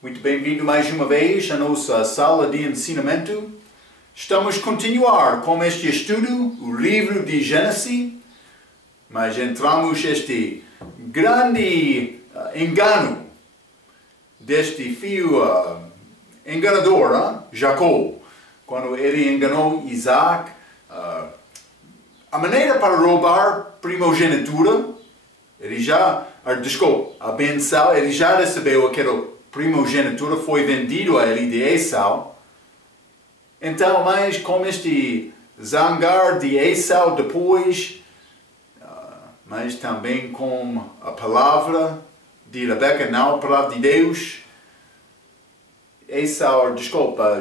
Muito bem-vindo mais uma vez à nossa sala de ensinamento. Estamos a continuar com este estudo, o livro de Gênesis, mas entramos neste grande engano deste filho enganador, Jacó, quando ele enganou Isaac. A maneira para roubar primogenitura, a benção, ele já recebeu aquela primogenitura, foi vendido a ele de Esau. Então, mas com este zangar de Esau depois, mas também com a palavra de Rebeca, não a palavra de Deus,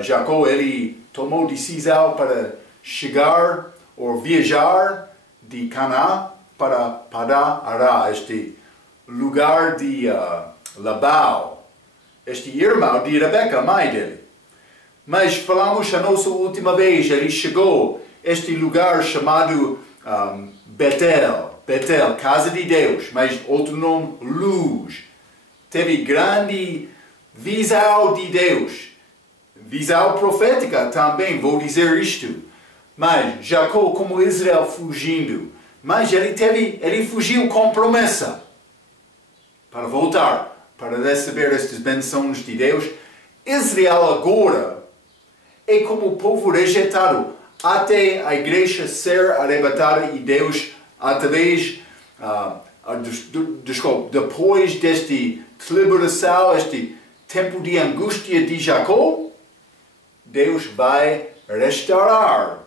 Jacó, ele tomou decisão para chegar ou viajar de Canaã para Padã-Arã, este lugar de Labão, este irmão de Rebeca, mãe dele. Mas falamos a nossa última vez, ele chegou a este lugar chamado Betel, casa de Deus, mas outro nome, luz. Teve grande visão de Deus, visão profética também, vou dizer isto. Mas Jacó, como Israel, fugindo, mas ele fugiu com promessa para voltar, para receber estas bênçãos de Deus. Israel agora é como o povo rejeitado, até a igreja ser arrebatada e Deus, através, depois desta liberação, este tempo de angústia de Jacó, Deus vai restaurar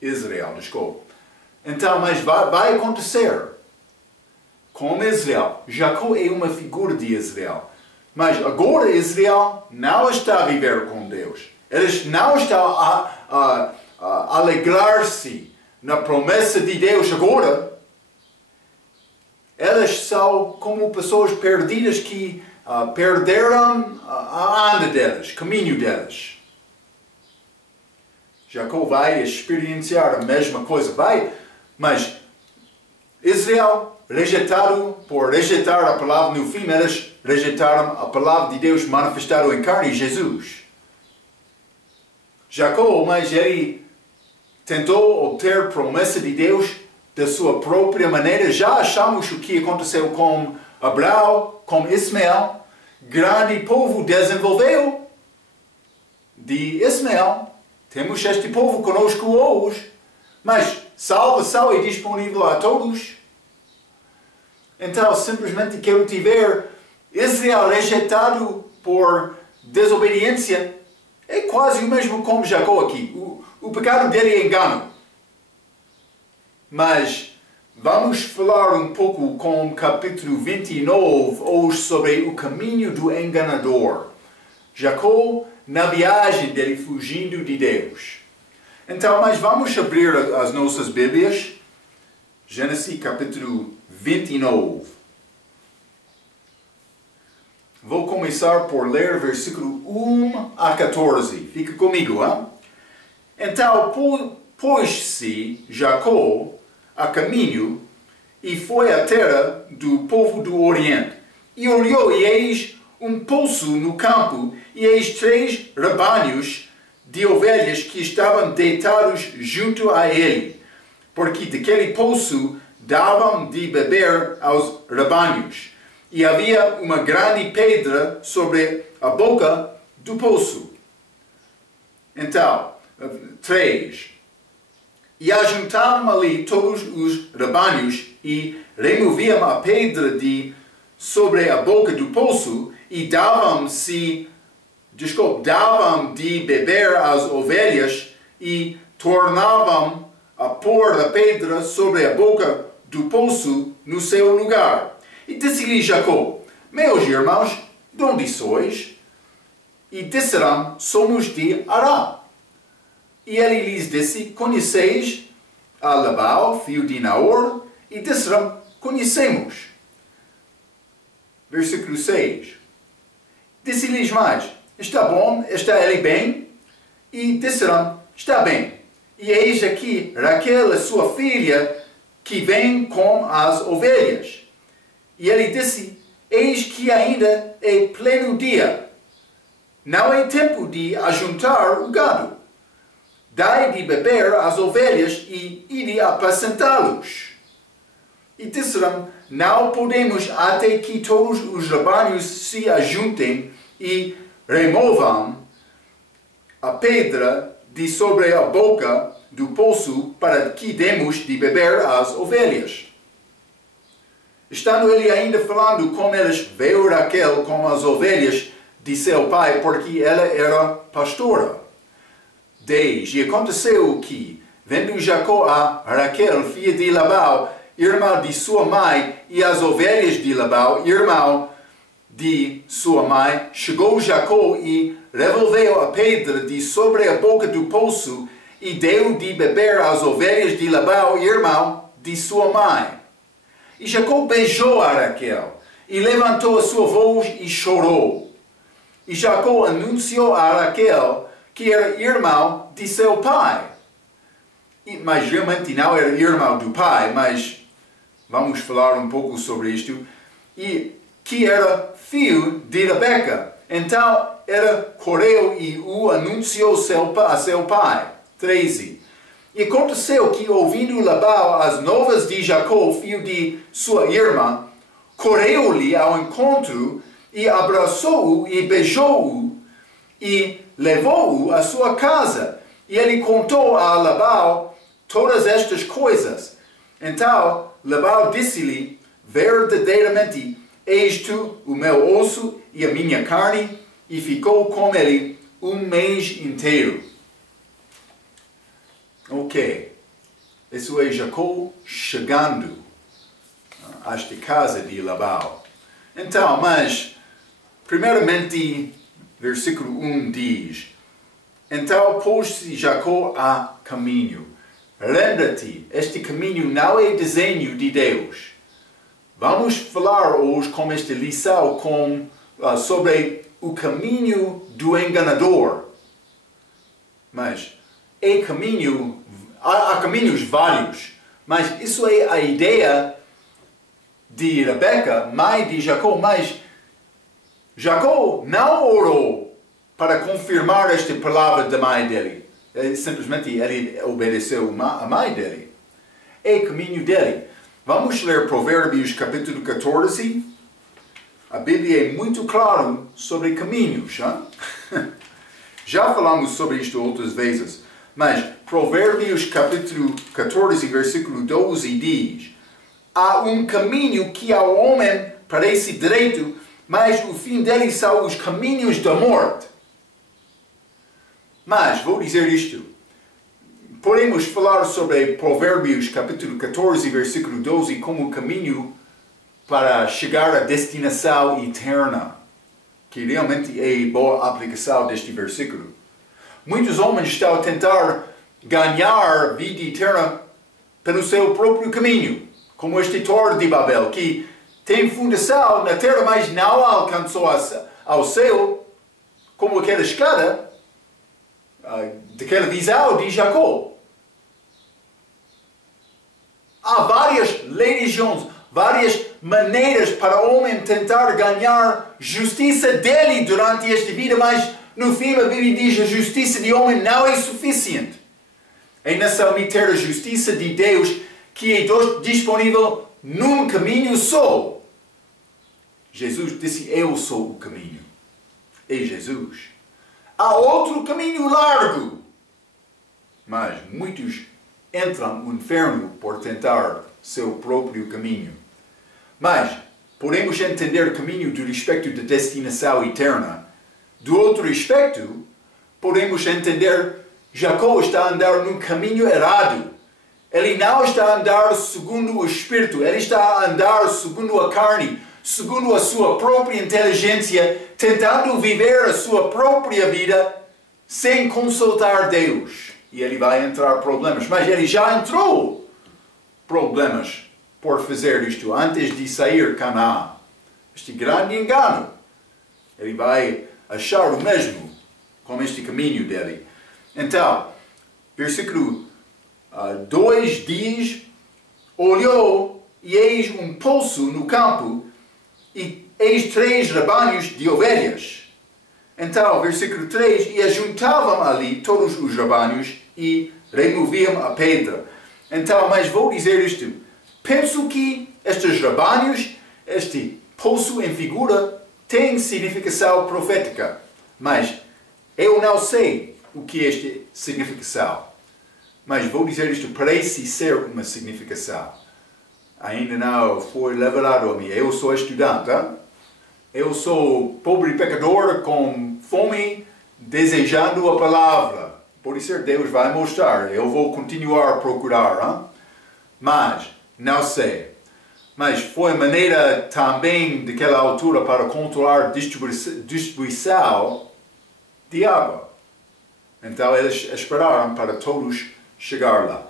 Israel, Então, mas vai acontecer com Israel. Jacó é uma figura de Israel. Mas agora Israel não está a viver com Deus. Eles não estão a alegrar-se na promessa de Deus agora. Elas são como pessoas perdidas que perderam a anda delas, caminho delas. Jacó vai experienciar a mesma coisa, mas Israel, rejeitado por rejeitar a palavra no fim, eles rejeitaram a palavra de Deus manifestado em carne, Jesus. Jacó, mas ele tentou obter promessa de Deus da sua própria maneira. Já achamos o que aconteceu com Abraão, com Ismael. Grande povo desenvolveu de Ismael. Temos este povo conosco hoje, mas salvação é disponível a todos. Então, simplesmente quero te ver Israel rejeitado por desobediência. É quase o mesmo como Jacó aqui. O pecado dele é engano. Mas vamos falar um pouco com o capítulo 29 hoje sobre o caminho do enganador. Jacó na viagem dele fugindo de Deus. Então, mas vamos abrir as nossas Bíblias. Gênesis capítulo 29. Vou começar por ler versículo 1 a 14. Fica comigo, hein? Então, pôs-se Jacó a caminho e foi à terra do povo do Oriente. E olhou e eis um poço no campo e eis 3 rebanhos de ovelhas que estavam deitados junto a ele, porque daquele poço davam de beber aos rebanhos. E havia uma grande pedra sobre a boca do poço. Então, 3. E ajuntavam ali todos os rebanhos e removiam a pedra de sobre a boca do poço e davam de beber às ovelhas e tornavam a pôr a pedra sobre a boca do poço no seu lugar. E disse-lhe Jacó: meus irmãos, de onde sois? E disseram: somos de Arã. E ele lhes disse: conheceis a Labão, filho de Naor? E disseram: conhecemos. Versículo 6. Disse-lhes mais: está bom? Está ele bem? E disseram: está bem. E eis aqui Raquel, a sua filha, que vem com as ovelhas. E ele disse: eis que ainda é pleno dia. Não é tempo de ajuntar o gado. Dai de beber às ovelhas e ide apacentá-los. E disseram, não podemos até que todos os rebanhos se ajuntem e removam a pedra de sobre a boca do poço para que demos de beber às ovelhas. Estando ele ainda falando com eles, veio Raquel com as ovelhas de seu pai, porque ela era pastora. 10. E aconteceu que, vendo Jacó a Raquel, filha de Labão, irmão de sua mãe, e as ovelhas de Labão, irmão de sua mãe, chegou Jacó e revolveu a pedra de sobre a boca do poço e deu de beber às ovelhas de Labão, irmão de sua mãe. E Jacó beijou a Raquel e levantou a sua voz e chorou. E Jacó anunciou a Raquel que era irmão de seu pai. Mas realmente não era irmão do pai, mas vamos falar um pouco sobre isto. E que era filho de Rebeca. Então correu e o anunciou a seu pai. 13. E aconteceu que, ouvindo Labão as novas de Jacó, filho de sua irmã, correu-lhe ao encontro e abraçou-o e beijou-o e levou-o à sua casa. E ele contou a Labão todas estas coisas. Então Labão disse-lhe, verdadeiramente, eis tu o meu osso e a minha carne, e ficou com ele um mês inteiro. Ok, isso é Jacó chegando a esta casa de Labão. Então, mas, primeiramente, versículo 1 diz, então pôs-se Jacó a caminho. Lembra-te, este caminho não é desenho de Deus. Vamos falar hoje com esta lição sobre o caminho do enganador. Mas há caminhos vários, mas isso é a ideia de Rebeca, mãe de Jacó. Mas Jacó não orou para confirmar esta palavra da mãe dele. Simplesmente ele obedeceu a mãe dele. É o caminho dele. Vamos ler Provérbios capítulo 14. A Bíblia é muito clara sobre caminhos. Já falamos sobre isto outras vezes. Mas Provérbios capítulo 14, versículo 12 diz, há um caminho que ao homem parece direito, mas o fim dele são os caminhos da morte. Mas, vou dizer isto, podemos falar sobre Provérbios capítulo 14, versículo 12, como caminho para chegar à destinação eterna, que realmente é boa aplicação deste versículo. Muitos homens estão a tentar ganhar vida eterna pelo seu próprio caminho, como este Torre de Babel, que tem fundação na terra, mas não alcançou ao céu, como aquela escada daquela visão de Jacó. Há várias religiões, várias maneiras para o homem tentar ganhar justiça dele durante esta vida, mas no fim a Bíblia diz que a justiça de homem não é suficiente. É necessário ter a justiça de Deus que é disponível num caminho só. Jesus disse, eu sou o caminho. É Jesus. Há outro caminho largo, mas muitos entram no inferno por tentar seu próprio caminho. Mas podemos entender o caminho do respeito da destinação eterna. Do outro aspecto, podemos entender Jacó está a andar num caminho errado. Ele não está a andar segundo o Espírito, ele está a andar segundo a carne, segundo a sua própria inteligência, tentando viver a sua própria vida sem consultar Deus. E ele vai entrar em problemas, mas ele já entrou problemas por fazer isto antes de sair Canaã. Este grande engano. Ele vai achar o mesmo com este caminho dele. Então, versículo 2 diz, olhou e eis um poço no campo e eis 3 rebanhos de ovelhas. Então, versículo 3, e ajuntavam ali todos os rebanhos e removiam a pedra. Então, mas vou dizer isto. Penso que estes rebanhos, este poço em figura, tem significação profética. Mas eu não sei o que é esta significação. Mas vou dizer isto, parece ser uma significação. Ainda não foi revelado a mim. Eu sou estudante. Hein? Eu sou pobre pecador com fome, desejando a palavra. Pode ser Deus vai mostrar. Eu vou continuar a procurar. Hein? Mas, não sei. Mas foi maneira também daquela altura para controlar a distribuição de água. Então eles esperaram para todos chegar lá.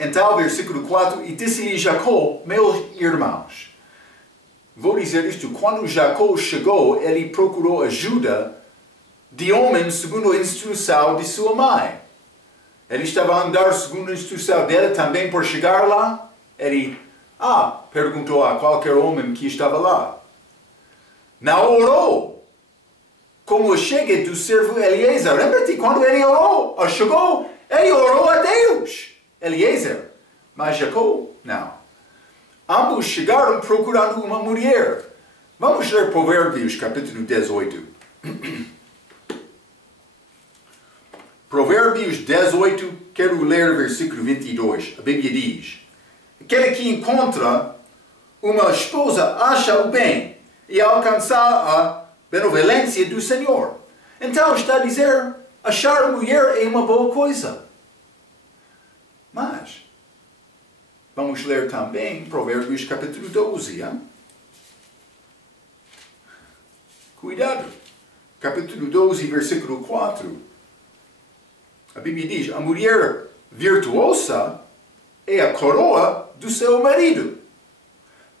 Então, versículo 4, e disse-lhe Jacó, meus irmãos. Vou dizer isto, quando Jacó chegou, ele procurou ajuda de homens segundo a instrução de sua mãe. Ele estava a andar segundo a instrução dela também por chegar lá. Ele perguntou a qualquer homem que estava lá. Não orou. Como chega do servo Eliezer. Lembra-te quando ele chegou, ele orou a Deus. Eliezer. Mas Jacó, não. Ambos chegaram procurando uma mulher. Vamos ler Provérbios, capítulo 18. Provérbios 18, quero ler o versículo 22. A Bíblia diz: aquele que encontra uma esposa acha o bem e alcança a benevolência do Senhor. Então está a dizer, achar mulher é uma boa coisa. Mas, vamos ler também Provérbios capítulo 12. Hein? Cuidado. Capítulo 12, versículo 4. A Bíblia diz, a mulher virtuosa é a coroa do seu marido.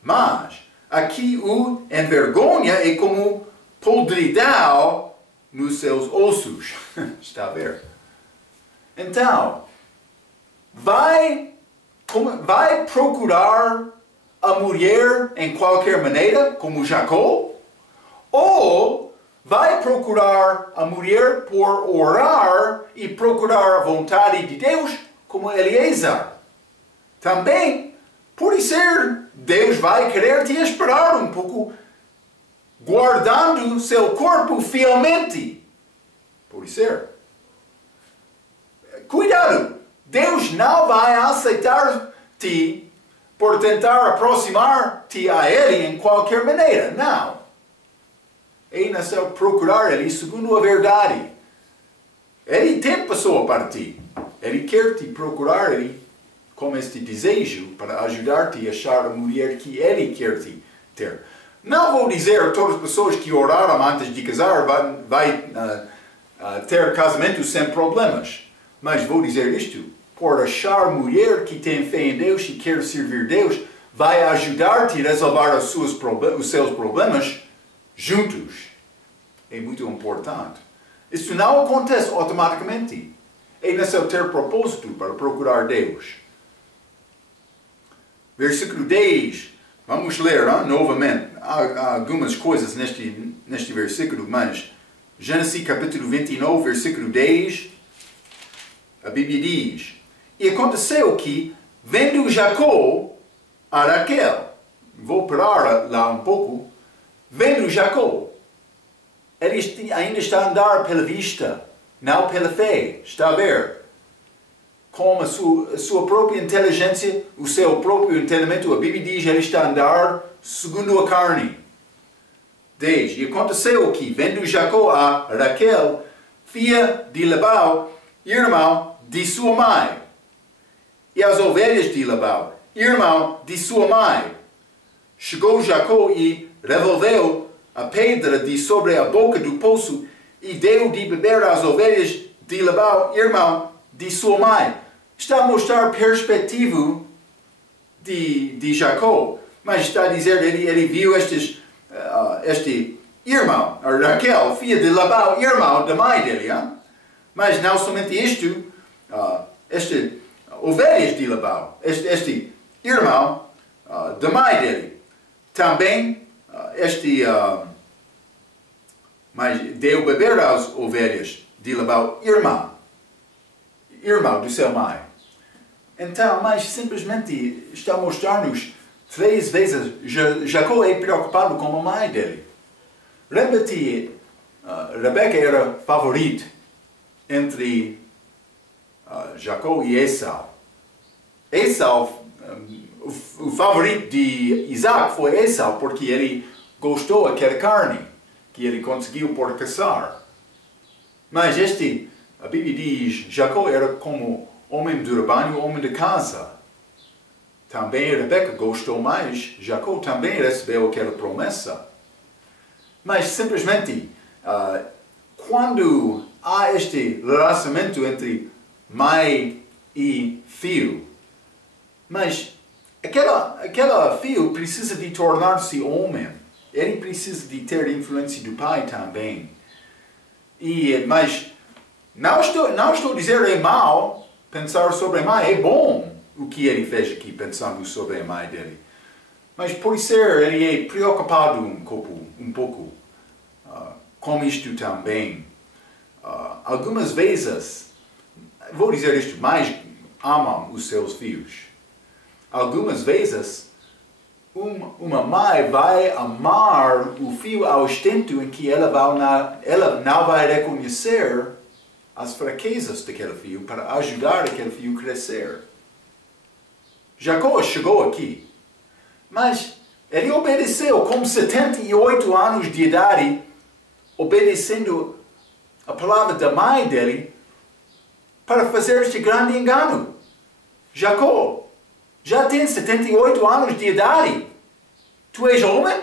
Mas, aqui o envergonha é como podridão nos seus ossos. Está a ver? Então, vai procurar a mulher em qualquer maneira, como Jacó, ou vai procurar a mulher por orar e procurar a vontade de Deus, como Eliezer. Também, pode ser, Deus vai querer te esperar um pouco, guardando seu corpo fielmente. Pode ser. Cuidado! Deus não vai aceitar-te por tentar aproximar-te a Ele em qualquer maneira. Não. É necessário procurar Ele segundo a verdade. Ele tem pessoa para ti. Ele quer te procurar Ele com este desejo para ajudar-te a achar a mulher que Ele quer te ter. Não vou dizer a todas as pessoas que oraram antes de casar vai ter casamento sem problemas. Mas vou dizer isto. Por achar mulher que tem fé em Deus e quer servir Deus, vai ajudar-te a resolver os seus problemas juntos. É muito importante. Isso não acontece automaticamente. É necessário ter propósito para procurar Deus. Versículo 10. Vamos ler novamente. Há algumas coisas neste versículo, mas Gênesis capítulo 29, versículo 10. A Bíblia diz: e aconteceu que, vendo Jacó a Raquel, vou parar lá um pouco, vendo Jacó, ele ainda está a andar pela vista, não pela fé, está a ver? Com a sua própria inteligência, o seu próprio entendimento, a Bíblia diz que ele está a andar segundo a carne. 10. E aconteceu que, vendo Jacó a Raquel, filha de Labão, irmão de sua mãe, e as ovelhas de Labão, irmão de sua mãe, chegou Jacó e revolveu a pedra de sobre a boca do poço e deu de beber às ovelhas de Labão, irmão de sua mãe. Está a mostrar a perspectiva de Jacó, mas está a dizer ele viu este irmão, a Raquel, filha de Labão, irmão da mãe dele, hein? Mas não somente isto, ovelhas de Labão, este irmão da mãe dele, também mas deu beber às ovelhas de Labão, irmão do seu mãe. Então, mas simplesmente está a mostrar-nos 3 vezes, Jacó é preocupado com a mãe dele. Lembra-te, Rebeca era favorita entre Jacó e Esau. O favorito de Isaac foi Esau, porque ele gostou daquela carne que ele conseguiu por caçar. Mas a Bíblia diz, Jacó era como homem do rebanho, homem de casa. Também Rebeca gostou mais, Jacó também recebeu aquela promessa. Mas simplesmente, quando há este relacionamento entre mãe e filho, mas aquela filho precisa de tornar-se homem. Ele precisa de ter a influência do pai também. Mas não estou a dizer que é mau pensar sobre a mãe. É bom o que ele fez aqui, pensando sobre a mãe dele. Mas por ser, ele é preocupado um pouco com isto também. Algumas vezes, vou dizer isto, mais amam os seus filhos. Algumas vezes, uma mãe vai amar o filho ao extent em que ela não vai reconhecer as fraquezas daquele filho para ajudar aquele filho a crescer. Jacó chegou aqui, mas ele obedeceu com 78 anos de idade, obedecendo a palavra da mãe dele para fazer este grande engano. Jacó já tem 78 anos de idade. Tu és homem?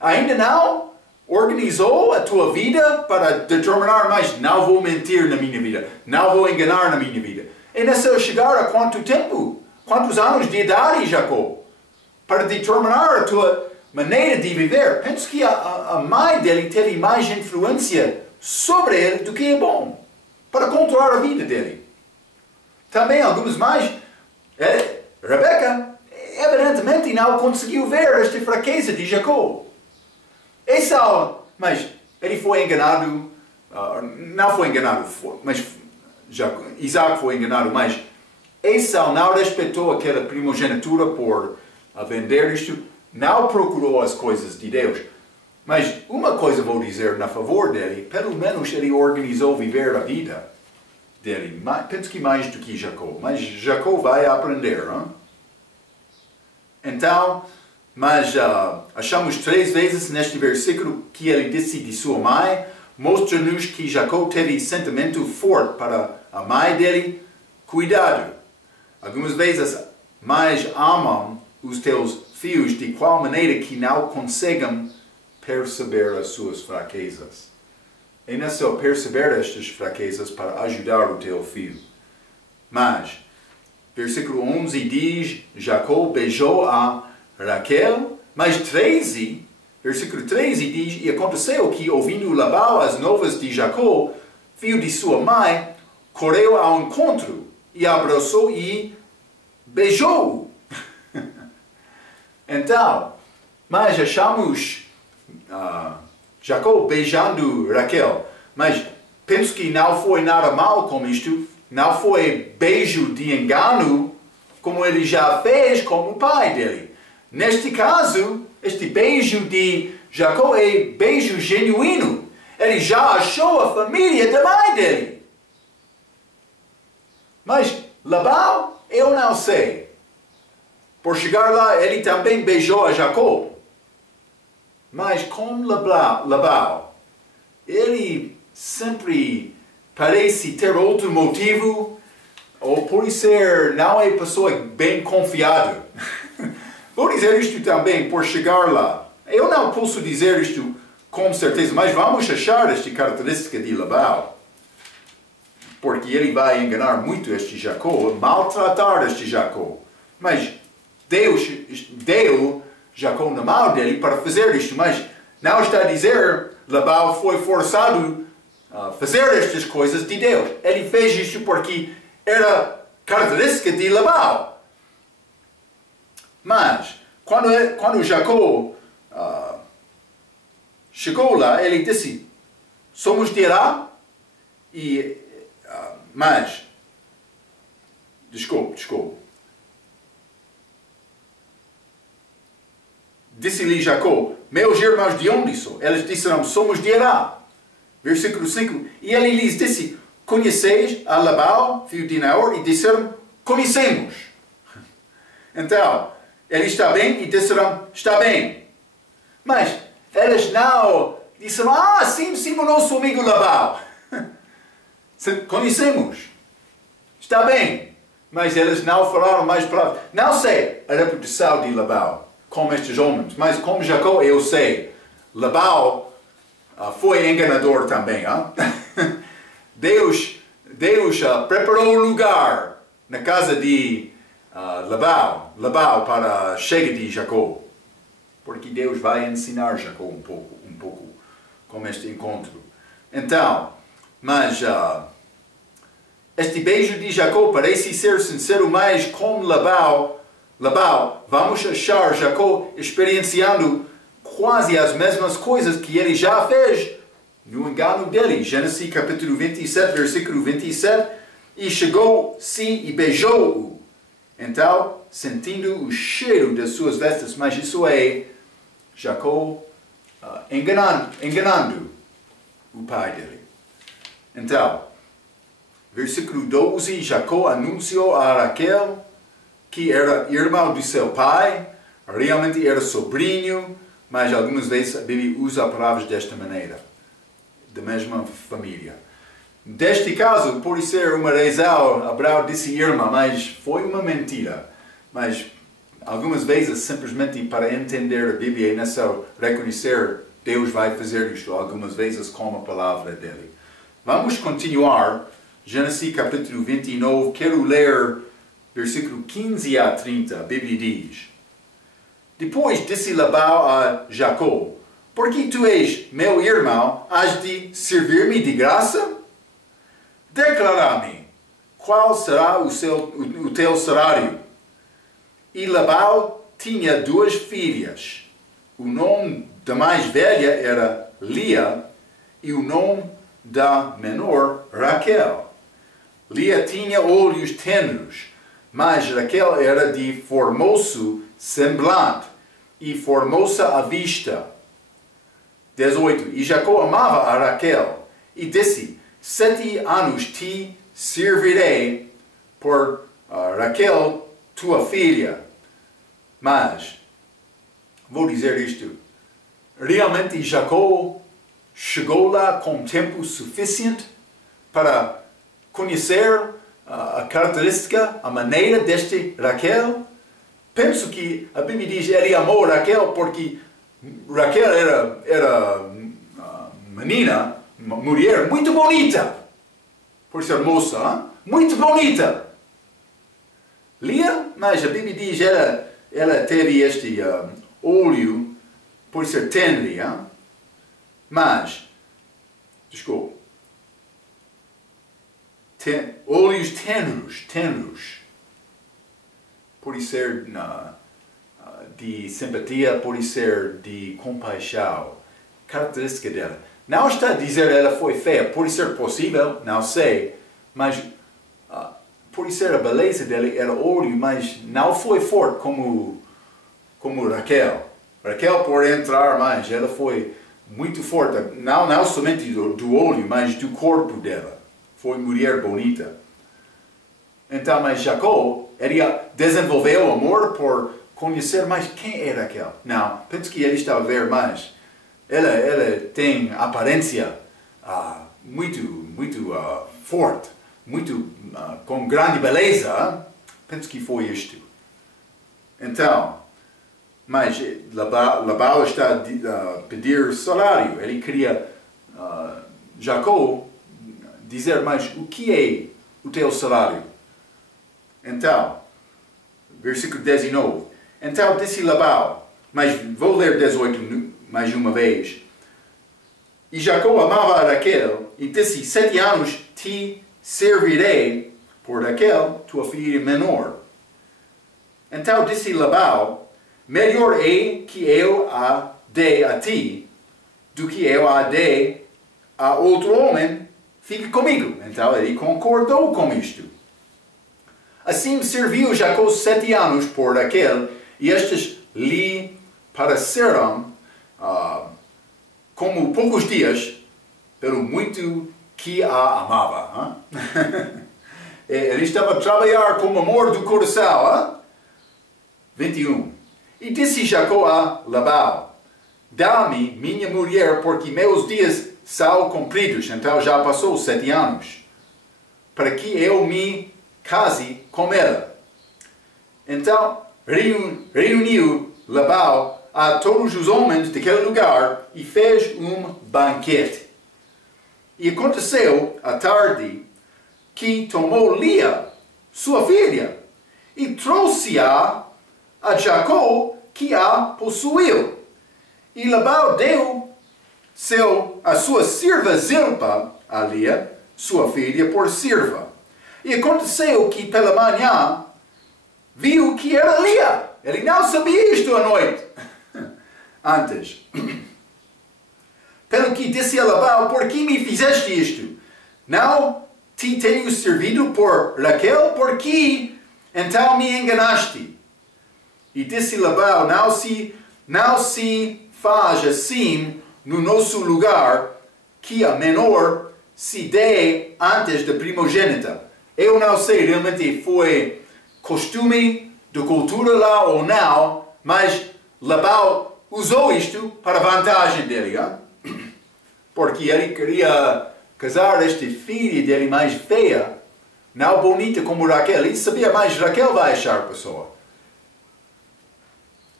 Ainda não organizou a tua vida para determinar, mas não vou mentir na minha vida, não vou enganar na minha vida. É necessário chegar a quanto tempo? Quantos anos de idade, Jacó? Para determinar a tua maneira de viver. Penso que a mãe dele teve mais influência sobre ele do que é bom para controlar a vida dele. Também algumas mais, Rebeca, evidentemente não conseguiu ver esta fraqueza de Jacó. Esau, mas ele foi enganado, não foi enganado, mas Isaac foi enganado, mas Esau não respeitou aquela primogenitura por vender isto, não procurou as coisas de Deus. Mas uma coisa vou dizer na favor dele, pelo menos ele organizou viver a vida dele. Penso que mais do que Jacó, mas Jacó vai aprender. Hein? Então, mas achamos 3 vezes neste versículo que ele disse de sua mãe, mostra-nos que Jacó teve sentimento forte para a mãe dele. Cuidado! Algumas vezes mais amam os teus filhos de qual maneira que não conseguem perceber as suas fraquezas. É necessário perceber estas fraquezas para ajudar o teu filho. Mas, versículo 11 diz, Jacó beijou a Raquel, mas versículo 13 diz, e aconteceu que, ouvindo Labão as novas de Jacó, filho de sua mãe, correu ao encontro, e abraçou e beijou. Então, mas achamos Jacó beijando Raquel, mas penso que não foi nada mal com isto, não foi beijo de engano, como ele já fez com o pai dele. Neste caso, este beijo de Jacó é beijo genuíno. Ele já achou a família da mãe dele. Mas Labão, eu não sei. Por chegar lá, ele também beijou a Jacó. Mas com Labão, ele sempre parece ter outro motivo, ou por ser não é pessoa bem confiada. Vou dizer isto também por chegar lá. Eu não posso dizer isto com certeza, mas vamos achar esta característica de Labão. Porque ele vai enganar muito este Jacó, maltratar este Jacó. Mas Deus deu Jacó na mão dele para fazer isto, mas não está a dizer Labão foi forçado a fazer estas coisas de Deus. Ele fez isto porque era característica de Labão. Mas, quando Jacó chegou lá, ele disse, somos de Herá, mas, desculpe. Disse-lhe Jacó, meus irmãos de onde são? Eles disseram, somos de Herá. Versículo 5. E ele lhes disse, conheceis a Labão, filho de Naor? E disseram, conhecemos. Então, ele está bem? E disseram, está bem. Mas eles não disseram, sim, o nosso amigo Labão. Conhecemos. Está bem. Mas eles não falaram mais palavras. Não sei a reputação de Labão como estes homens, mas como Jacó eu sei. Labão foi enganador também. Deus preparou um lugar na casa de Labão para a chega de Jacó. Porque Deus vai ensinar Jacó um pouco com este encontro. Então, mas este beijo de Jacó parece ser sincero, mas como Labão, vamos achar Jacó experienciando quase as mesmas coisas que ele já fez no engano dele. Gênesis capítulo 27, versículo 27. E chegou-se e beijou-o. Então, sentindo o cheiro das suas vestes, mas isso é Jacó enganando o pai dele. Então, versículo 12, Jacó anunciou a Raquel que era irmão de seu pai, realmente era sobrinho, mas algumas vezes a Bíblia usa palavras desta maneira, da mesma família. Neste caso, pode ser uma razão, Abraão disse irmã, mas foi uma mentira. Mas algumas vezes, simplesmente para entender a Bíblia, é necessário reconhecer Deus vai fazer isto, algumas vezes com a palavra dele. Vamos continuar, Gênesis capítulo 29, quero ler versículo 15 a 30, a Bíblia diz: Depois disse Labão a Jacó, porque tu és meu irmão, has de servir-me de graça? Declara-me, qual será o teu salário? E Labão tinha duas filhas. O nome da mais velha era Lia e o nome da menor Raquel. Lia tinha olhos tenros, mas Raquel era de formoso semblante e formosa à vista. 18. E Jacó amava a Raquel e disse: 7 anos te servirei por Raquel, tua filha. Mas, vou dizer isto, realmente Jacó chegou lá com tempo suficiente para conhecer a característica, a maneira deste Raquel? Penso que a Bíblia diz que ele amou Raquel porque Raquel era menina, mulher muito bonita, por ser moça, hein? Muito bonita. Lia, mas a Bíblia diz que ela teve este olho por ser tenre, hein? Mas, desculpe, olhos tenros, pode ser de simpatia, pode ser de compaixão, característica dela. Não está a dizer que ela foi feia, pode ser possível, não sei, mas pode ser a beleza dela era olho, mas não foi forte como Raquel. Raquel pode entrar mais, ela foi muito forte, não somente do olho, mas do corpo dela. Foi mulher bonita. Então, mas Jacó, ele desenvolveu amor por conhecer mais quem era Raquel. Não, penso que ele estava a ver mais. Ela tem aparência muito forte, com grande beleza. Penso que foi isto. Então, mas Labão está a pedir salário. Ele queria Jacó dizer, mas o que é o teu salário? Então, versículo 19. Então disse Labão, mas vou ler 18 mais uma vez. E Jacó amava a Raquel e disse: 7 anos te servirei por Raquel, tua filha menor. Então disse Labão: melhor é que eu a dê a ti, do que eu a dê a outro homem, fique comigo. Então ele concordou com isto. Assim serviu Jacó 7 anos por Raquel, e estes lhe pareceram como poucos dias, pelo muito que a amava. Ele estava a trabalhar com amor do coração. 21. E disse Jacó a Labão: dá-me minha mulher, porque meus dias são cumpridos. Então já passou 7 anos, para que eu me case com ela. Então reuniu Labão a todos os homens daquele lugar e fez um banquete. E aconteceu à tarde que tomou Lia, sua filha, e trouxe-a a Jacó, que a possuiu. E Labão deu a sua serva Zilpa a Lia, sua filha, por serva. E aconteceu que pela manhã viu que era Lia. Ele não sabia isto à noite. Antes. Pelo que disse a Labão: por que me fizeste isto? Não te tenho servido por Raquel? Por que então me enganaste? E disse Labão: não se faz assim no nosso lugar, que a menor se dê antes da primogênita. Eu não sei realmente foi costume de cultura lá ou não, mas Labão usou isto para a vantagem dele. Porque ele queria casar esta filha dele mais feia, não bonita como Raquel. Ele sabia, mais Raquel vai achar a pessoa.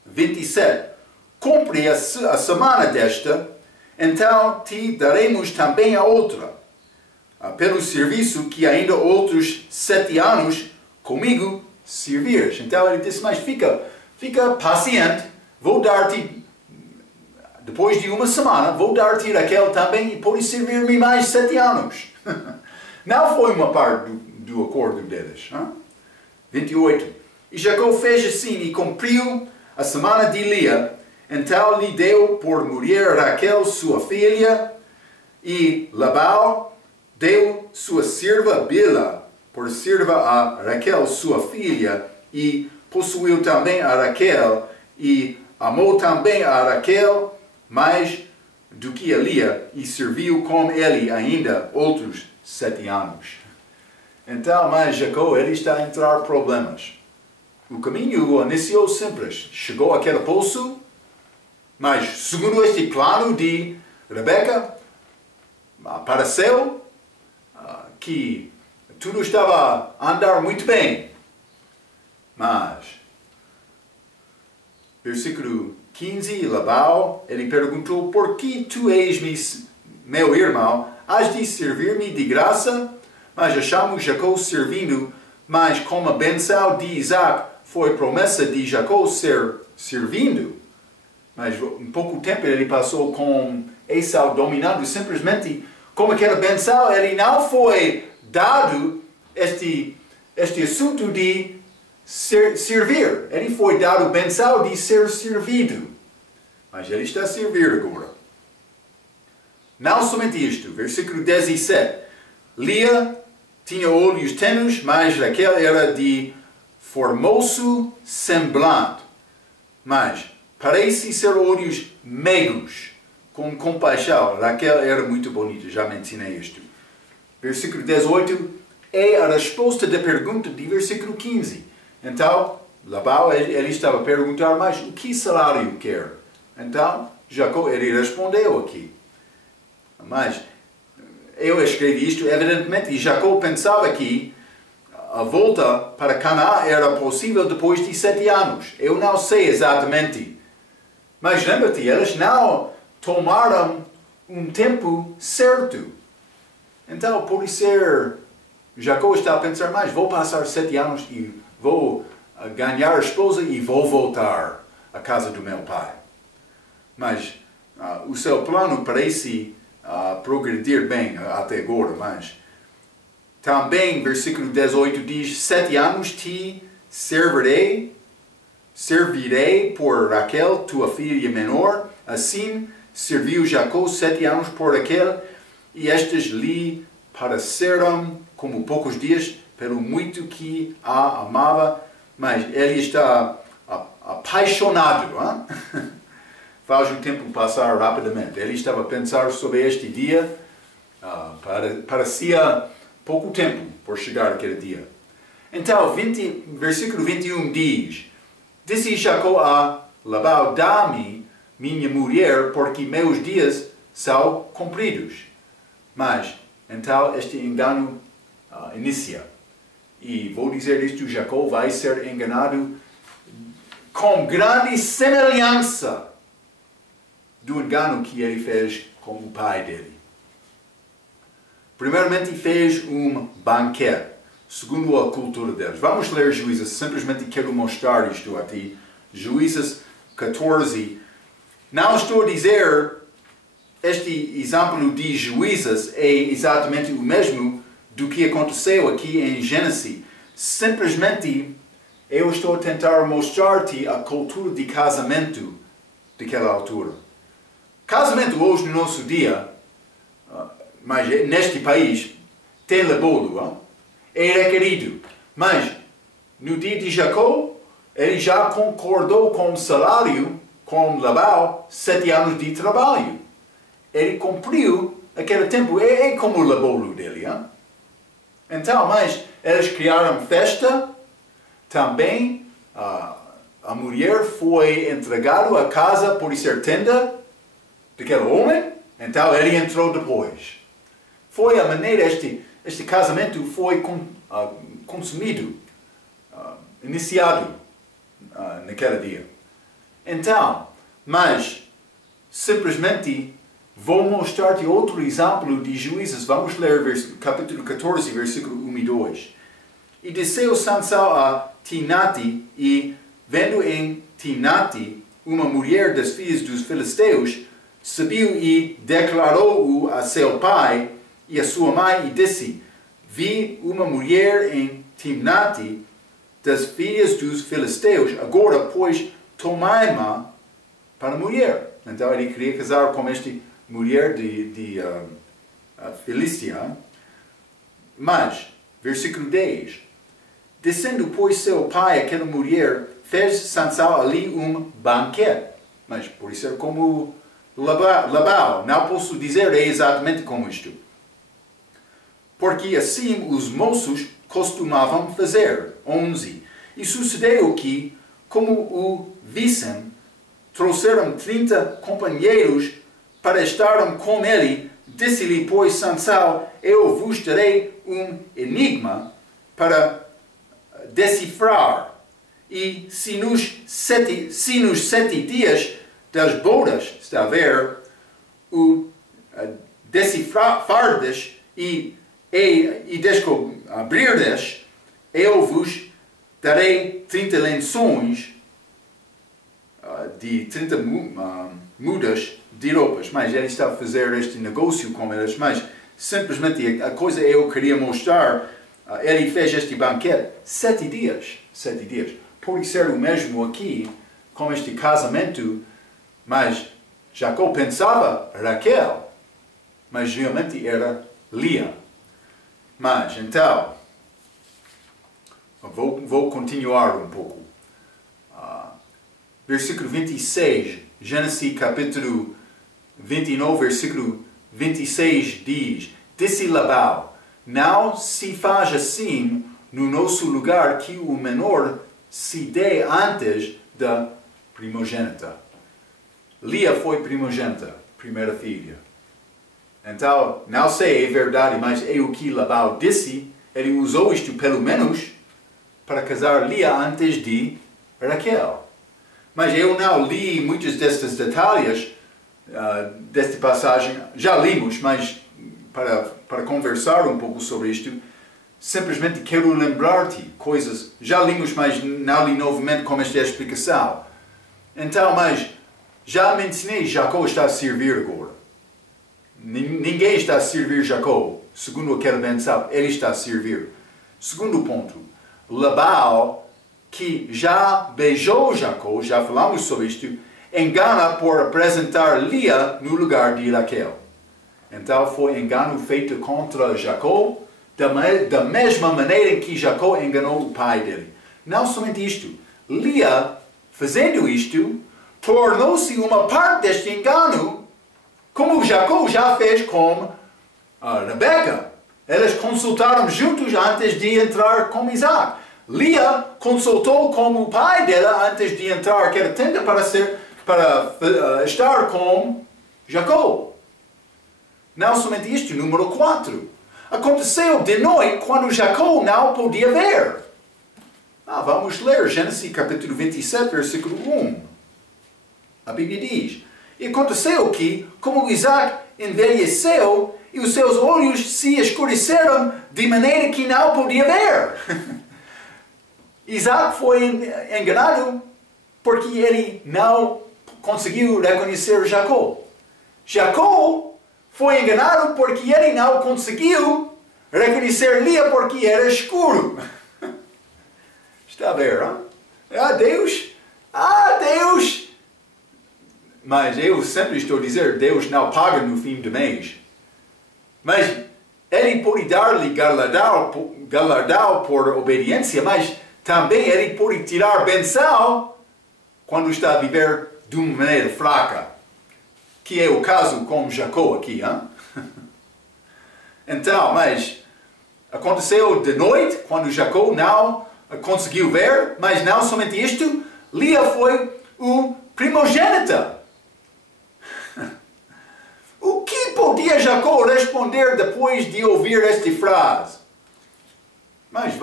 27. Cumpre a semana desta, então te daremos também a outra, pelo serviço que ainda outros 7 anos comigo servires. Então ele disse: mas fica paciente, vou dar-te, depois de uma semana, vou dar-te Raquel também, e pode servir-me mais 7 anos. Não foi uma parte do acordo deles. 28. E Jacó fez assim e cumpriu a semana de Lia. Então lhe deu por mulher Raquel, sua filha, e Labão deu sua serva Bila por serva a Raquel, sua filha, e possuiu também a Raquel, e amou também a Raquel mais do que a Lia, e serviu com ele ainda outros 7 anos. Então, mas Jacó, ele está a entrar problemas. O caminho iniciou simples. Chegou àquele poço, mas segundo este plano de Rebeca, pareceu que tudo estava a andar muito bem. Mas, versículo 15, Labão, ele perguntou: por que tu és meu irmão? Has de servir-me de graça? Mas achamos Jacó servindo, mas como a benção de Isaac foi promessa de Jacó ser servindo. Mas em pouco tempo ele passou com Esau dominando. Simplesmente, como aquela benção, ele não foi dado este assunto de servir. Ele foi dado benção de ser servido. Mas ele está a servir agora. Não somente isto. Versículo 17. Lia tinha olhos tenues, mas Raquel era de formoso semblante. Mas parece ser olhos meigos, com compaixão. Raquel era muito bonita, já mencionei isto. Versículo 18 é a resposta da pergunta de versículo 15. Então, Labão, ele estava a perguntar: mas o que salário quer? Então, Jacó, ele respondeu aqui. Mas eu escrevi isto, evidentemente, e Jacó pensava que a volta para Canaã era possível depois de 7 anos. Eu não sei exatamente. Mas lembra-te, eles não tomaram um tempo certo. Então, pode ser, Jacó está a pensar: mas vou passar 7 anos e vou ganhar a esposa e vou voltar à casa do meu pai. Mas o seu plano parece progredir bem até agora. Mas também, versículo 18 diz: 7 anos te servirei. servirei por Raquel, tua filha menor. Assim serviu Jacó 7 anos por Raquel, e estes lhe pareceram como poucos dias, pelo muito que a amava. Mas ele está apaixonado. Hein? Faz o tempo passar rapidamente. Ele estava a pensar sobre este dia. Parecia pouco tempo por chegar aquele dia. Então, versículo 21 diz: Disse Jacó a Labão: dá-me minha mulher, porque meus dias são cumpridos. Mas, então, este engano inicia. E vou dizer isto: Jacó vai ser enganado com grande semelhança do engano que ele fez com o pai dele. Primeiramente fez um banquete, segundo a cultura deles. Vamos ler Juízes, simplesmente quero mostrar isto a ti. Juízes 14. Não estou a dizer, este exemplo de Juízes é exatamente o mesmo do que aconteceu aqui em Gênesis. Simplesmente eu estou a tentar mostrar-te a cultura de casamento daquela altura. Casamento hoje no nosso dia, mas neste país, tem labolo, é requerido. Mas no dia de Jacó, ele já concordou com o salário, com Labão, 7 anos de trabalho. Ele cumpriu aquele tempo, é como o labolo dele. Então, mas eles criaram festa, também a mulher foi entregada à casa por ser tenda daquele homem, então ele entrou depois. Foi a maneira, este casamento foi consumido, iniciado naquele dia. Então, mas simplesmente vou mostrar-te outro exemplo de Juízes. Vamos ler capítulo 14, versículo 1 e 2. E desceu Sansão a Timnate, e vendo em Timnate uma mulher das filhas dos filisteus, subiu e declarou-o a seu pai e a sua mãe, e disse: Vi uma mulher em Timnate das filhas dos filisteus, agora, pois, tomai-me para mulher. Então ele queria casar com esta mulher de Filistia. Mas, versículo 10. Descendo, pois, seu pai, aquela mulher, fez Sansão ali um banquete. Mas, por isso, como Labão, não posso dizer exatamente como isto. Porque assim os moços costumavam fazer. 11. E sucedeu que, como o vissem, trouxeram 30 companheiros para estarem com ele. Disse-lhe, pois, Sansão: eu vos darei um enigma para decifrar. E se nos 7 dias das bodas, está a ver, o decifrardes e descobrirdes, eu vos darei 30 lençóis de 30 mudas de roupas. Mas ele está a fazer este negócio com eles, mas simplesmente a coisa eu queria mostrar, ele fez este banquete 7 dias. 7 dias. Pode ser o mesmo aqui com este casamento, mas Jacó pensava Raquel, mas realmente era Lia. Mas então, vou continuar um pouco. Versículo 26, Gênesis capítulo 29, versículo 26 diz: Disse Labão: não se faz assim no nosso lugar, que o menor se dê antes da primogênita. Lia foi primogênita, primeira filha. Então, não sei, é verdade, mas é o que Labão disse. Ele usou isto, pelo menos, para casar Lia antes de Raquel. Mas eu não li muitos destes detalhes desta passagem. Já limos, mas para conversar um pouco sobre isto, simplesmente quero lembrar-te coisas. Já limos, mas não li novamente como esta é a explicação. Então, mas já mencionei, Jacó está a servir agora. Ninguém está a servir Jacó, segundo aquele Ben sabe, ele está a servir. Segundo ponto, Labão que já beijou Jacó, já falamos sobre isto, engana por apresentar Lia no lugar de Raquel. Então foi engano feito contra Jacó, da mesma maneira em que Jacó enganou o pai dele. Não somente isto, Lia, fazendo isto, tornou-se uma parte deste engano, como Jacó já fez com Rebeca. Eles consultaram juntos antes de entrar com Isaac. Lia consultou com o pai dela antes de entrar, que era tenda para estar com Jacó. Não somente isto, número 4. Aconteceu de noite quando Jacó não podia ver. Vamos ler Gênesis capítulo 27, versículo 1. A Bíblia diz: E aconteceu que, como Isaac envelheceu, e os seus olhos se escureceram de maneira que não podia ver. Isaac foi enganado porque ele não conseguiu reconhecer Jacó. Jacó foi enganado porque ele não conseguiu reconhecer Lia porque era escuro. Está a ver, hein? Deus! Deus! Mas eu sempre estou a dizer, Deus não paga no fim do mês. Mas ele pode dar-lhe galardão por obediência, mas também ele pode tirar benção quando está a viver de uma maneira fraca. Que é o caso com Jacó aqui. Então, mas aconteceu de noite, quando Jacó não conseguiu ver, mas não somente isto, Lia foi o primogênita. O que podia Jacó responder depois de ouvir esta frase? Mas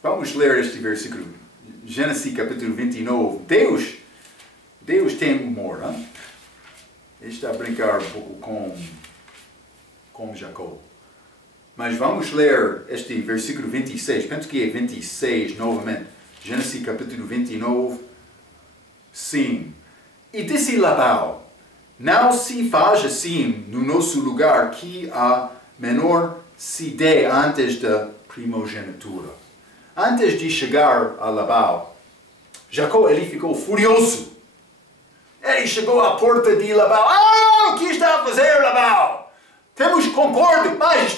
vamos ler este versículo. Gênesis capítulo 29. Deus tem humor, hein? Ele está a brincar um pouco com Jacó. Mas vamos ler este versículo 26. Penso que é 26 novamente. Gênesis capítulo 29. Sim. E disse Labão: Não se faz assim no nosso lugar que a menor se dê antes da primogenitura. Antes de chegar a Labão, Jacó ele ficou furioso. Ele chegou à porta de Labão. O que está a fazer, Labão? Temos concordo, mas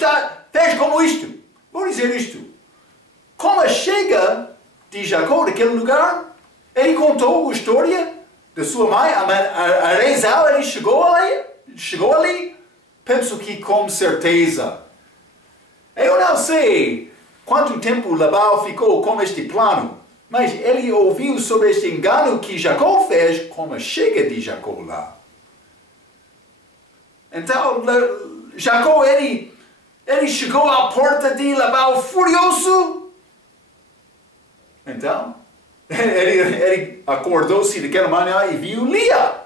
fez como isto. Vou dizer isto. Com a chega de Jacó daquele lugar, ele contou a história da sua mãe, a Rezal, ele chegou ali, penso que com certeza. Eu não sei quanto tempo Labão ficou com este plano, mas ele ouviu sobre este engano que Jacó fez com a chega de Jacó lá. Então, Jacó, ele chegou à porta de Labão furioso. Então, ele acordou-se daquela manhã e viu Lia.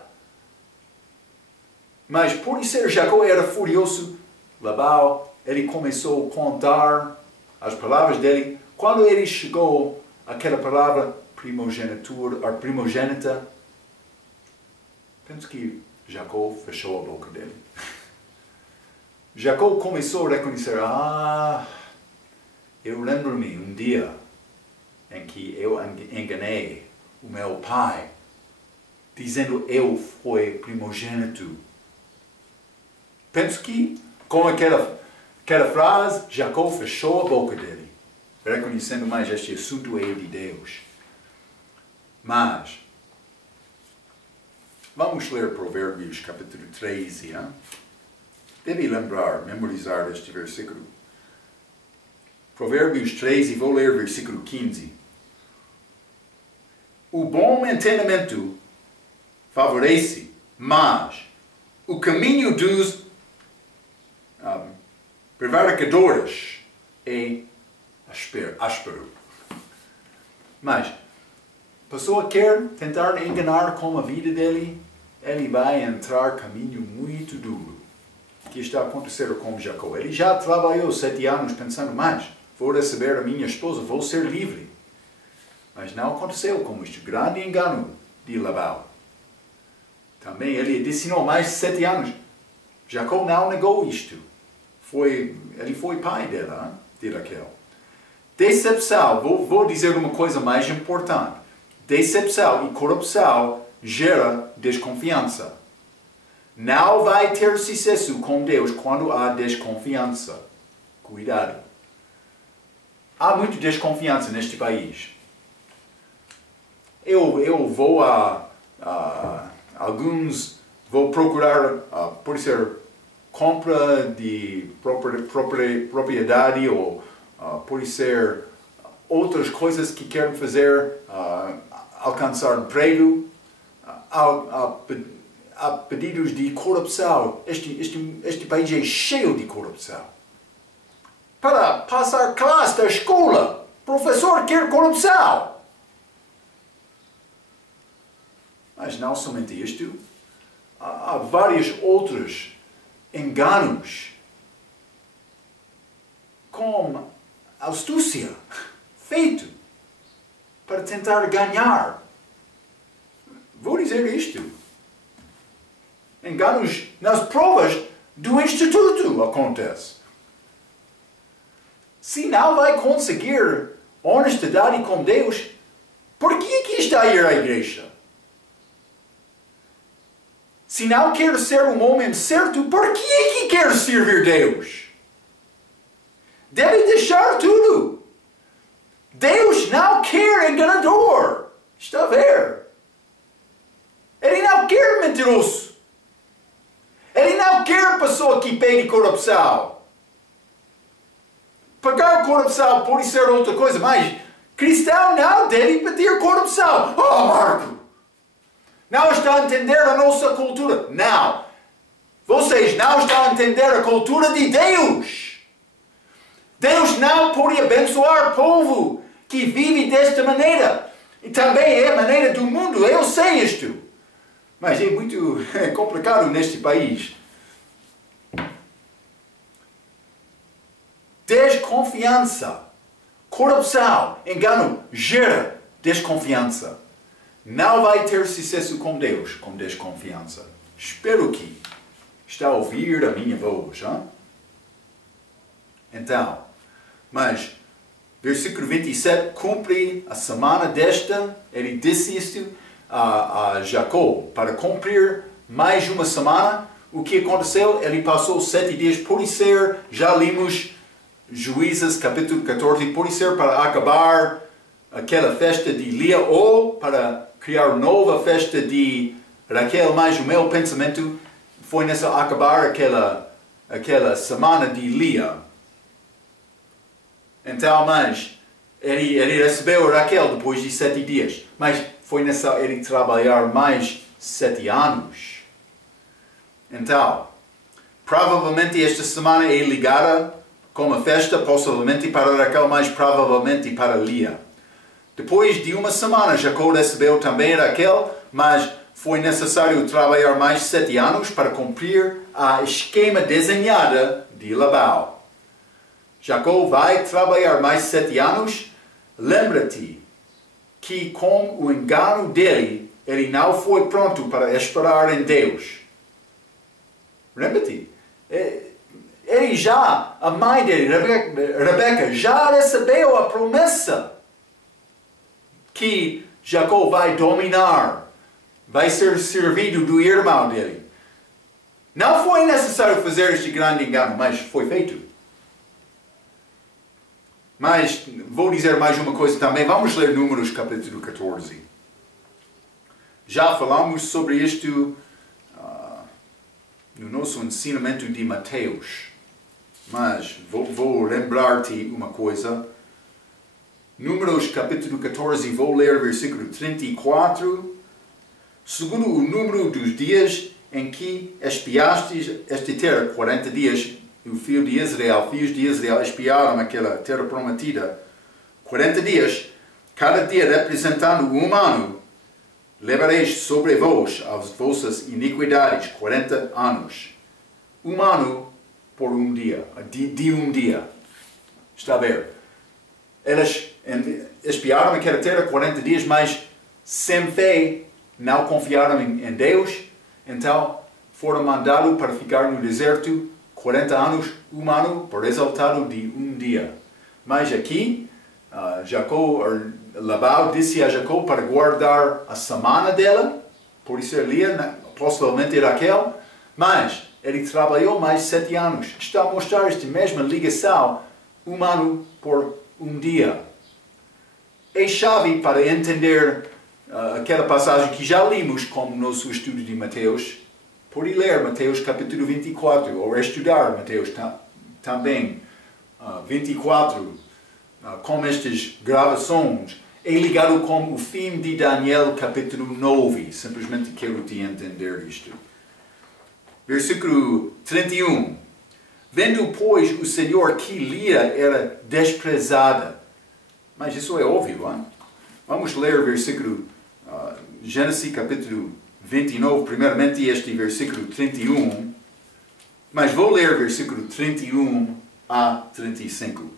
Mas por ser Jacó era furioso, Labão, ele começou a contar as palavras dele. Quando ele chegou àquela palavra primogênita, penso que Jacó fechou a boca dele. Jacó começou a reconhecer, eu lembro-me um dia em que eu enganei o meu pai, dizendo eu fui primogênito. Penso que com aquela frase, Jacó fechou a boca dele, reconhecendo mais este assunto é de Deus. Mas, vamos ler Provérbios capítulo 13. Hein? Deve lembrar, memorizar este versículo. Provérbios 13, vou ler versículo 15. O bom entendimento favorece, mas o caminho dos prevaricadores é áspero. Mas a pessoa quer tentar enganar com a vida dele, ele vai entrar caminho muito duro. O que está a acontecer com Jacó? Ele já trabalhou 7 anos pensando, mas vou receber a minha esposa, vou ser livre. Mas não aconteceu com isto. Grande engano de Labão. Também ele ensinou mais 7 anos. Jacó não negou isto. Ele foi pai dela, de Raquel. Decepção, vou dizer uma coisa mais importante. Decepção e corrupção gera desconfiança. Não vai ter sucesso com Deus quando há desconfiança. Cuidado. Há muita desconfiança neste país. Eu vou vou procurar, por ser compra de propriedade ou por ser outras coisas que quero fazer, alcançar emprego, há pedidos de corrupção. Este país é cheio de corrupção. Para passar classe da escola, professor quer corrupção. Mas não somente isto, há vários outros enganos com astúcia feito para tentar ganhar. Vou dizer isto. Enganos nas provas do instituto acontece. Se não vai conseguir honestidade com Deus, por que está a ir à igreja? Se não quer ser um homem certo, por que quer servir Deus? Deve deixar tudo. Deus não quer enganador. Está a ver? Ele não quer mentiroso. Ele não quer pessoa que pede corrupção. Pagar corrupção pode ser outra coisa, mas cristão não deve pedir corrupção. Oh, Marco! Não está a entender a nossa cultura. Não. Vocês não estão a entender a cultura de Deus. Deus não pode abençoar o povo que vive desta maneira. E também é a maneira do mundo. Eu sei isto. Mas é muito complicado neste país. Desconfiança, corrupção, engano, gera desconfiança. Não vai ter sucesso com Deus com desconfiança. Espero que está a ouvir a minha voz. Hein? Então, mas, versículo 27, cumpre a semana desta, ele disse isto a Jacó, para cumprir mais uma semana. O que aconteceu? Ele passou 7 dias, por ser, já limos Juízes capítulo 14, por ser para acabar aquela festa de Lia ou para criar nova festa de Raquel, mas o meu pensamento foi nessa acabar aquela semana de Lia. Então, mas ele recebeu Raquel depois de 7 dias, mas foi nessa ele trabalhar mais 7 anos. Então, provavelmente esta semana é ligada com a festa, possivelmente para Raquel, mas provavelmente para Lia. Depois de uma semana, Jacó recebeu também Raquel, mas foi necessário trabalhar mais 7 anos para cumprir a esquema desenhada de Labão. Jacó vai trabalhar mais 7 anos. Lembra-te que com o engano dele, ele não foi pronto para esperar em Deus. Lembra-te? A mãe dele, Rebeca, já recebeu a promessa que Jacó vai dominar, vai ser servido do irmão dele. Não foi necessário fazer este grande engano, mas foi feito. Mas vou dizer mais uma coisa também. Vamos ler Números capítulo 14. Já falamos sobre isto no nosso ensinamento de Mateus. Mas vou lembrar-te uma coisa. Números capítulo 14, vou ler versículo 34. Segundo o número dos dias em que espiastes esta terra, 40 dias, os filhos de Israel espiaram aquela terra prometida. 40 dias, cada dia representando um ano, levareis sobre vós as vossas iniquidades 40 anos. Um ano por um dia, de um dia. Está a ver? Eles espiaram aquela terra 40 dias, mas sem fé não confiaram em Deus, então foram mandados para ficar no deserto 40 anos, um ano, por resultado de um dia. Mas aqui, Labão disse a Jacó para guardar a semana dela, por isso Lia, possivelmente Raquel, mas ele trabalhou mais 7 anos. Está a mostrar esta mesma ligação humana por um dia. É chave para entender aquela passagem que já limos como nosso estudo de Mateus. Pode ler Mateus capítulo 24, ou estudar Mateus também 24, com estas gravações. É ligado com o fim de Daniel capítulo 9. Simplesmente quero te entender isto. Versículo 31. Vendo, pois, o Senhor que Lia era desprezada. Mas isso é óbvio, hein? Vamos ler o versículo Gênesis capítulo 29, primeiramente este versículo 31. Mas vou ler o versículo 31 a 35.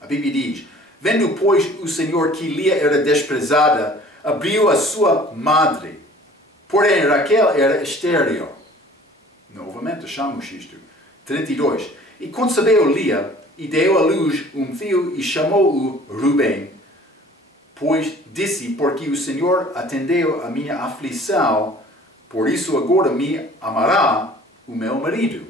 A Bíblia diz: Vendo, pois, o Senhor que Lia era desprezada, abriu a sua madre. Porém, Raquel era estéril. Novamente, achamos isto. 32. E concebeu Lia, e deu à luz um filho, e chamou-o Rubem. Pois disse, porque o Senhor atendeu a minha aflição, por isso agora me amará o meu marido.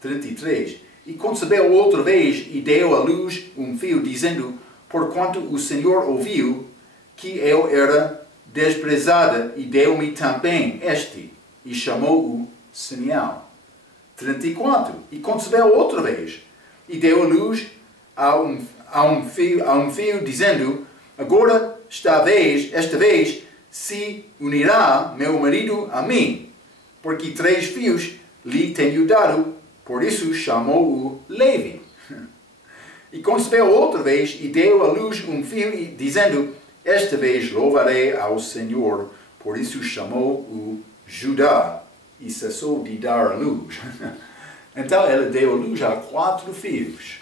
33. E concebeu outra vez, e deu à luz um filho, dizendo, porquanto o Senhor ouviu que eu era desprezada, e deu-me também este, e chamou-o Simeão. 34. E concebeu outra vez, e deu à luz a um filho, dizendo, agora esta vez se unirá meu marido a mim, porque 3 filhos lhe tenho dado, por isso chamou-o Levi. E concebeu outra vez, e deu à luz um filho, dizendo, esta vez louvarei ao Senhor, por isso chamou-o Judá, e cessou de dar à luz. Então ela deu à luz a 4 filhos.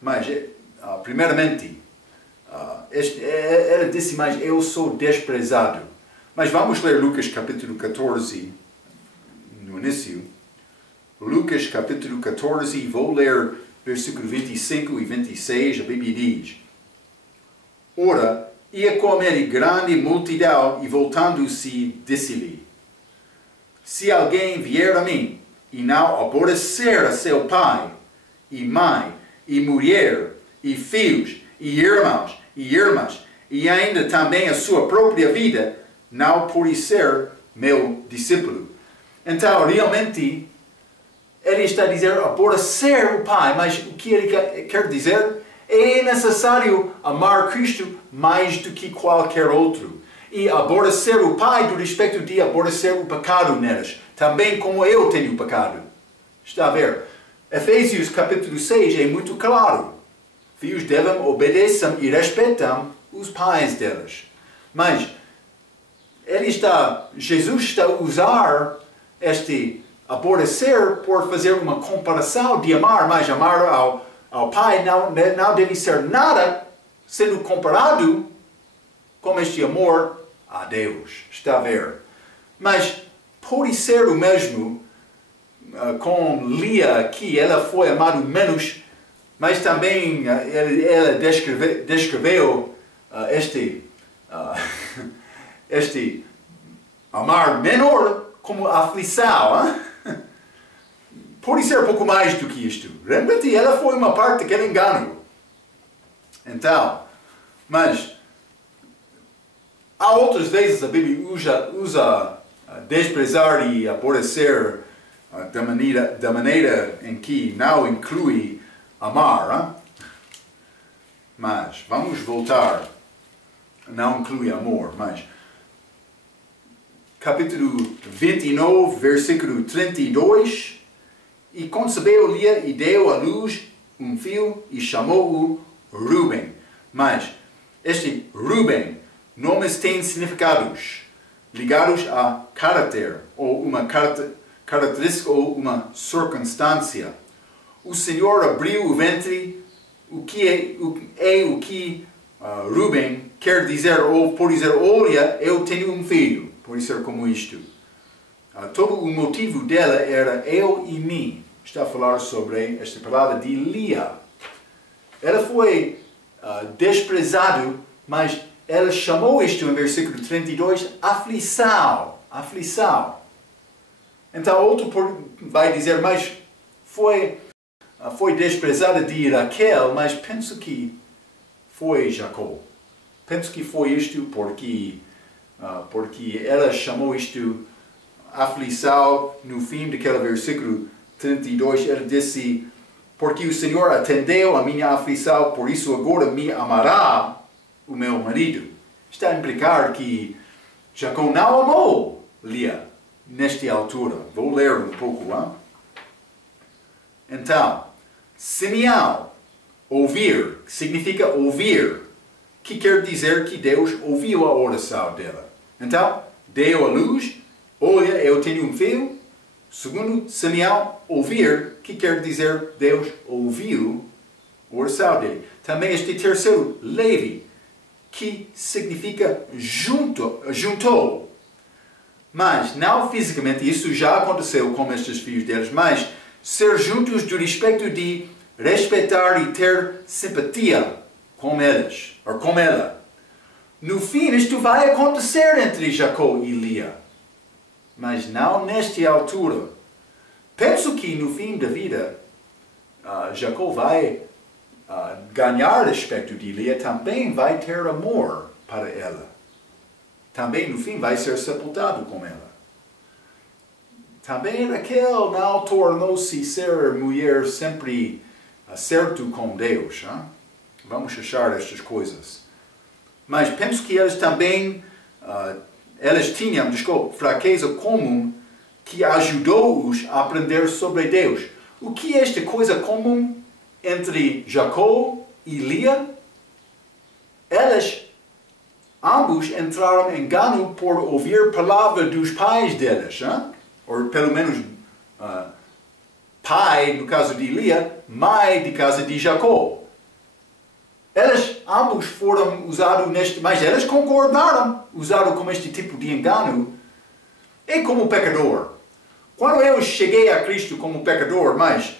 Mas, primeiramente, ela disse, mas eu sou desprezado. Mas vamos ler Lucas capítulo 14, no início. Lucas capítulo 14, vou ler versículo 25 e 26, a Bíblia diz: Ora, ia com ele grande multidão, e voltando-se, disse-lhe, se alguém vier a mim, e não aborrecer a seu pai, e mãe, e mulher, e filhos, e irmãos, e irmãs, e ainda também a sua própria vida, não pode ser meu discípulo. Então, realmente, ele está a dizer aborrecer o pai, mas o que ele quer dizer? É necessário amar Cristo mais do que qualquer outro. E aborrecer o pai do respeito de aborrecer o pecado neles. Também como eu tenho pecado. Está a ver? Efésios capítulo 6 é muito claro. Filhos devem obedecer e respeitar os pais deles. Mas Jesus está a usar este aborrecer por fazer uma comparação de amar, mas amar ao pai não deve ser nada sendo comparado com este amor a Deus. Está a ver? Mas pode ser o mesmo com Lia, que ela foi amada menos, mas também ela descreveu este amar menor como aflição. Pode ser um pouco mais do que isto. Realmente ela foi uma parte daquele engano. Então, mas há outras vezes a Bíblia usa desprezar e aborrecer da maneira em que não inclui amar. Mas vamos voltar. Não inclui amor, mas capítulo 29, versículo 32. E concebeu Lia e deu à luz um filho e chamou-o Rubem. Mas este Rubem, nomes têm significados ligados a caráter, ou uma característica ou uma circunstância. O Senhor abriu o ventre, o que Rubem quer dizer, ou por dizer, olha, eu tenho um filho, pode ser como isto. Todo o motivo dela era eu e mim. Está a falar sobre esta palavra de Lia. ela foi desprezado, mas ela chamou isto em versículo 32, aflição, aflição. Então outro vai dizer, mas foi desprezada de Raquel, mas penso que foi Jacó. Penso que foi isto porque ela chamou isto aflição. No fim daquele versículo 32, ela disse, porque o Senhor atendeu a minha aflição, por isso agora me amará o meu marido. Está a implicar que Jacó não amou Lia nesta altura. Vou ler um pouco. Hein? Então, Simeão, ouvir, significa ouvir, que quer dizer que Deus ouviu a oração dela. Então, deu a luz, olha, eu tenho um filho. Segundo Simeão, ouvir, que quer dizer Deus ouviu a oração dele. Também este terceiro, Levi, que significa juntou. Mas não fisicamente, isso já aconteceu com estes filhos deles, mas ser juntos do respeito de respeitar e ter simpatia com eles, ou com ela. No fim, isto vai acontecer entre Jacó e Lia. Mas não nesta altura. Penso que no fim da vida, Jacó vai ganhar respeito de Lia, também vai ter amor para ela. Também no fim vai ser sepultado com ela. Também Raquel não tornou-se ser mulher sempre certo com Deus. Hein? Vamos achar estas coisas. Mas penso que eles também, elas tinham, fraqueza comum que ajudou-os a aprender sobre Deus. O que é esta coisa comum entre Jacó e Lia? Elas ambos entraram em engano por ouvir a palavra dos pais deles. Hein? Ou pelo menos pai, no caso de Lia, mãe de casa de Jacó. Elas ambos foram usados neste, mas elas concordaram, usaram como este tipo de engano. É como pecador. Quando eu cheguei a Cristo como pecador, mas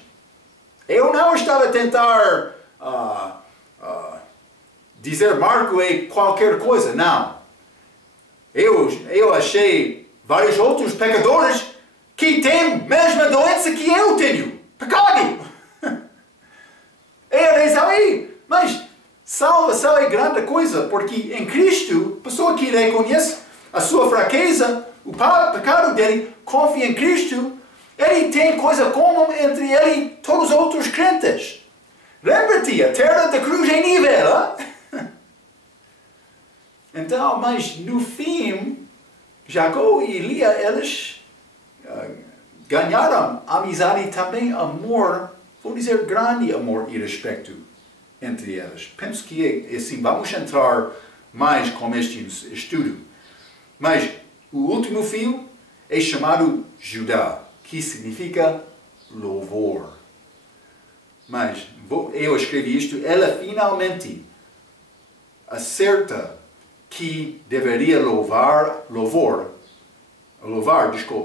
eu não estava a tentar dizer Marco é qualquer coisa, não. Eu achei vários outros pecadores que têm a mesma doença que eu tenho. Pecado! É a razão aí. Mas salvação é grande coisa, porque em Cristo, a pessoa que reconhece a sua fraqueza, o pecado dele, confia em Cristo, ele tem coisa comum entre ele e todos os outros crentes. Lembra-te, a terra da cruz é nível. Então, mas no fim, Jacó e Lia, eles ganharam amizade e também amor, vou dizer grande amor e respeito entre eles. Penso que é assim, vamos entrar mais com este estudo. Mas o último filho é chamado Judá, que significa louvor. Mas eu escrevi isto, ela finalmente acerta que deveria louvar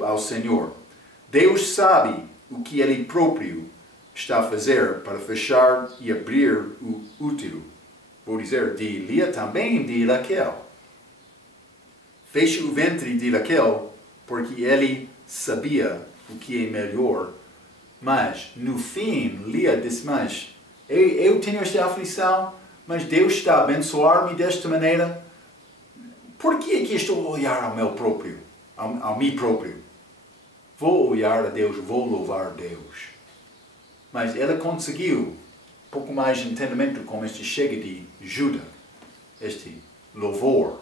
ao Senhor. Deus sabe o que Ele próprio está a fazer para fechar e abrir o útero. Vou dizer, de Lia também de Raquel. Fecha o ventre de Raquel porque ele sabia o que é melhor. Mas, no fim, Lia disse, mas eu tenho esta aflição, mas Deus está a abençoar-me desta maneira. Por que é que estou a olhar ao meu próprio, ao mim próprio? Vou olhar a Deus, vou louvar a Deus. Mas ela conseguiu um pouco mais de entendimento com este chega de Judá, este louvor.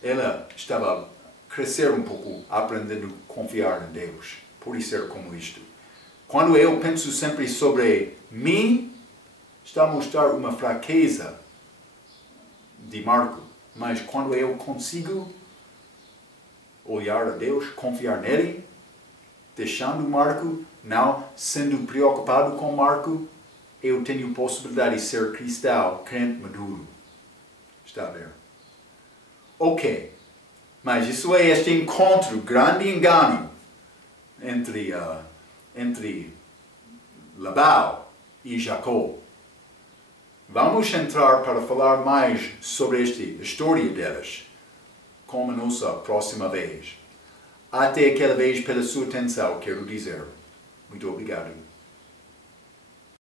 Ela estava a crescer um pouco, aprendendo a confiar em Deus, por isso ser como isto. Quando eu penso sempre sobre mim, está a mostrar uma fraqueza de Marco. Mas quando eu consigo olhar a Deus, confiar nele, deixando Marco, não sendo preocupado com Marco, eu tenho possibilidade de ser cristão, crente maduro. Está a ver? Ok. Mas isso é este encontro, grande engano, entre Labão e Jacó. Vamos entrar para falar mais sobre esta história delas como a nossa próxima vez. Até aquela vez, pela sua atenção, quero dizer muito obrigado.